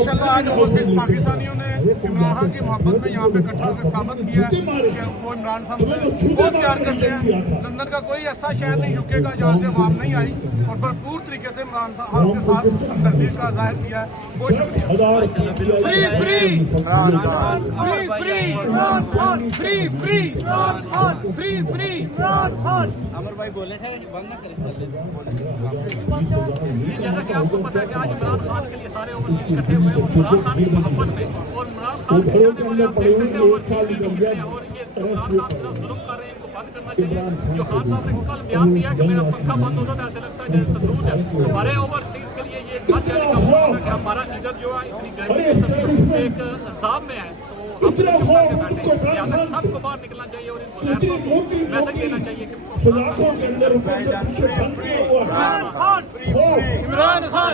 माशाल्लाह आज ओवरसीज पाकिस्तानियों ने इमरान खान की मोहब्बत में यहाँ पे इकट्ठा होकर साबित किया है कि वो इमरान खान से बहुत प्यार करते हैं। लंदन का कोई ऐसा शहर नहीं यूके का जहाँ से आवाम नहीं आई और भरपूर तरीके से इमरान खान के साथ हमदर्दी का जाहिर किया है। बहुत शुक्रिया। अमर भाई बोले थे बंद ना करें। जैसा कि आपको पता है कि आज इमरान खान के लिए सारे ओवरसीज इकट्ठे हुए हैं और इमरान खान की मोहब्बत में और इमरान खान के चाहने वाले आप देख सकते हैं ओवरसीज भी कितने हैं और ये जो इमरान खान के जुल्म कर रहे हैं इनको बंद करना चाहिए। जो खान साहब ने कल बयान दिया कि मेरा पंखा बंद होता तो ऐसे लगता है जैसे तंदूर है। हमारे ओवरसीज के लिए ये मत जाने का मौका है कि हमारा लीडर जो है इतनी गर्मी एक अजाब में है तो हम चुप करके बैठे यहाँ तक सबको बाहर निकलना चाहिए और इनको मैसेज देना चाहिए कि इमरान खान